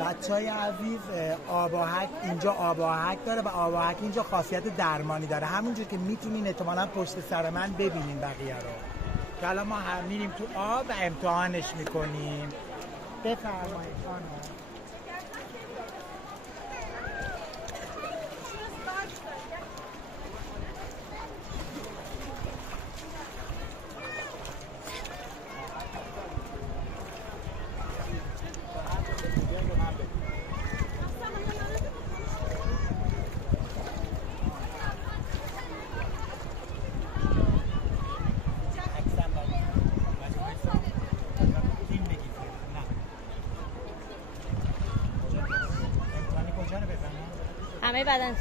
بچهای عزیز، آباهک اینجا آباهک داره و آباهک اینجا خاصیت درمانی داره، همونجور که میتونین احتمالاً پشت سر من ببینین بقیه رو که الان ما هم میریم تو آب و امتحانش میکنیم. بفرمایید خانم. همه بدن